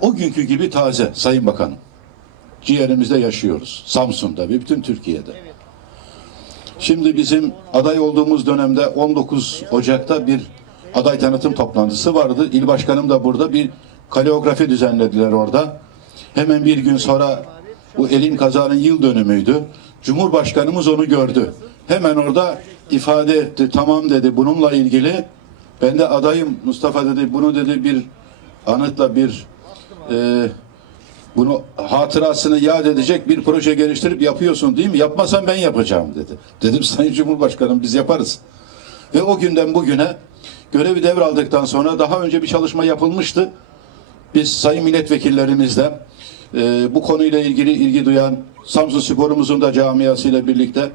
o günkü gibi taze Sayın Bakanım. Ciğerimizde yaşıyoruz. Samsun'da ve bütün Türkiye'de. Şimdi bizim aday olduğumuz dönemde 19 Ocak'ta bir aday tanıtım toplantısı vardı. İl başkanım da burada bir koreografi düzenlediler orada. Hemen bir gün sonra bu elin kazanın yıl dönümüydü. Cumhurbaşkanımız onu gördü. Hemen orada ifade etti. Tamam dedi bununla ilgili ben de adayım Mustafa dedi bunu dedi bir anıtla bir e, bunu hatırasını yad edecek bir proje geliştirip yapıyorsun değil mi? Yapmasan ben yapacağım dedi. Dedim Sayın Cumhurbaşkanım biz yaparız. Ve o günden bugüne görevi devraldıktan sonra daha önce bir çalışma yapılmıştı. Biz sayın milletvekillerimizle e, bu konuyla ilgili ilgi duyan Samsun Spor'umuzun da camiasıyla birlikte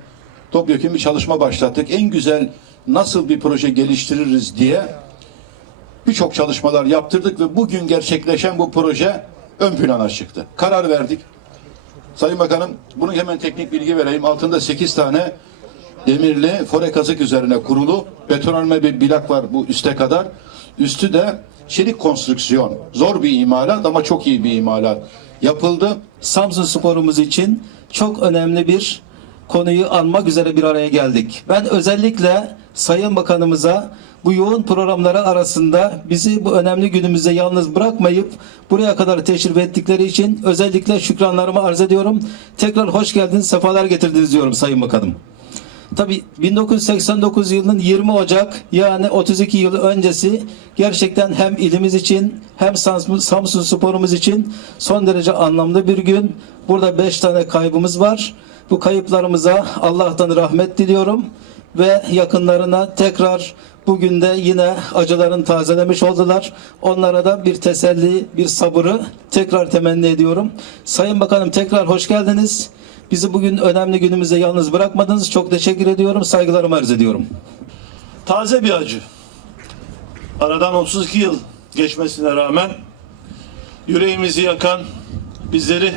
topyekun bir çalışma başlattık. En güzel nasıl bir proje geliştiririz diye birçok çalışmalar yaptırdık ve bugün gerçekleşen bu proje ön plana çıktı. Karar verdik. Sayın Bakanım bunu hemen teknik bilgi vereyim. Altında 8 tane demirli fore kazık üzerine kurulu betonarme bir bilak var bu üste kadar. Üstü de çelik konstrüksiyon. Zor bir imalat ama çok iyi bir imalat. Yapıldı. Samsun sporumuz için çok önemli bir konuyu almak üzere bir araya geldik. Ben özellikle Sayın Bakanımıza bu yoğun programları arasında bizi bu önemli günümüzde yalnız bırakmayıp buraya kadar teşrif ettikleri için özellikle şükranlarımı arz ediyorum. Tekrar hoş geldiniz, sefalar getirdiniz diyorum Sayın Bakanım. Tabii 1989 yılının 20 Ocak yani 32 yıl öncesi gerçekten hem ilimiz için hem Samsun sporumuz için son derece anlamlı bir gün. Burada 5 tane kaybımız var. Bu kayıplarımıza Allah'tan rahmet diliyorum ve yakınlarına tekrar bugün de yine acıların tazelemiş oldular. Onlara da bir teselli, bir sabırı tekrar temenni ediyorum. Sayın Bakanım tekrar hoş geldiniz. Bizi bugün önemli günümüzde yalnız bırakmadınız. Çok teşekkür ediyorum. Saygılarımı arz ediyorum. Taze bir acı. Aradan 32 yıl geçmesine rağmen yüreğimizi yakan, bizleri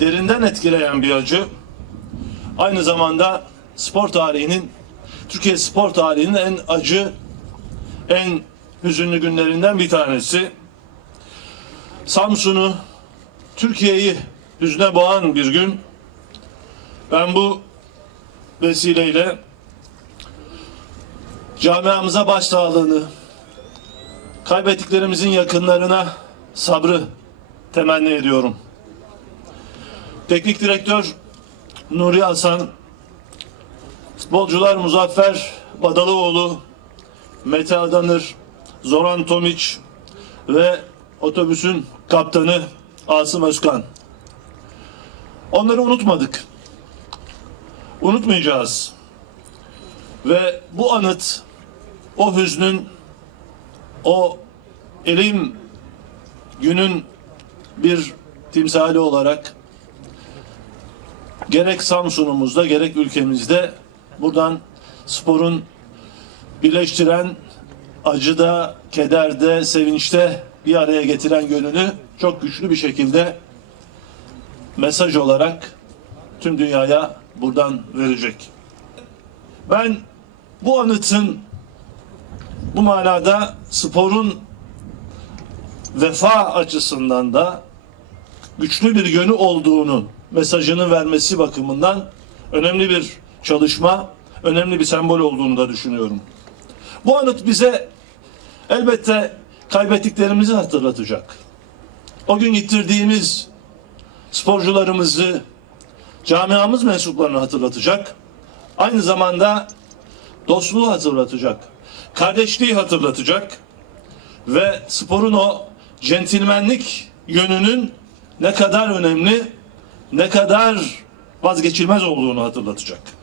derinden etkileyen bir acı. Aynı zamanda spor tarihinin, Türkiye spor tarihinin en acı, en hüzünlü günlerinden bir tanesi. Samsun'u, Türkiye'yi hüzne boğan bir gün. Ben bu vesileyle camiamıza başsağlığını, kaybettiklerimizin yakınlarına sabrı temenni ediyorum. Teknik direktör Nuri Hasan, futbolcular Muzaffer Badalıoğlu, Mete Adanır, Zoran Tomiç ve otobüsün kaptanı Asım Özkan. Onları unutmadık. Unutmayacağız. Ve bu anıt o hüznün o elim günün bir timsali olarak gerek Samsun'umuzda gerek ülkemizde buradan sporun birleştiren acıda, kederde, sevinçte bir araya getiren yönünü çok güçlü bir şekilde mesaj olarak tüm dünyaya buradan verecek. Ben bu anıtın bu manada sporun vefa açısından da güçlü bir yönü olduğunu mesajını vermesi bakımından önemli bir çalışma, önemli bir sembol olduğunu da düşünüyorum. Bu anıt bize elbette kaybettiklerimizi hatırlatacak. O gün yitirdiğimiz sporcularımızı, camiamız mensuplarını hatırlatacak. Aynı zamanda dostluğu hatırlatacak. Kardeşliği hatırlatacak. Ve sporun o centilmenlik yönünün ne kadar önemli, ne kadar vazgeçilmez olduğunu hatırlatacak.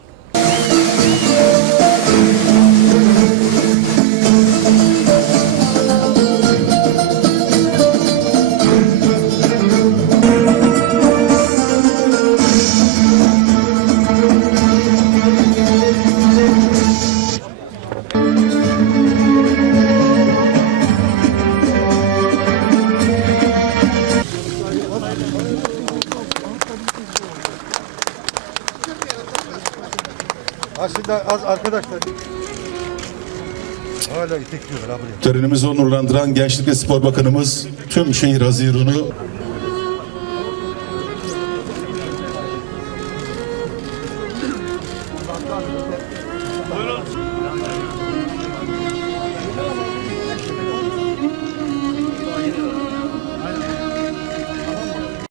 Aslında az arkadaşlar. Törenimizi onurlandıran Gençlik ve Spor Bakanımız tüm şehir hazirunu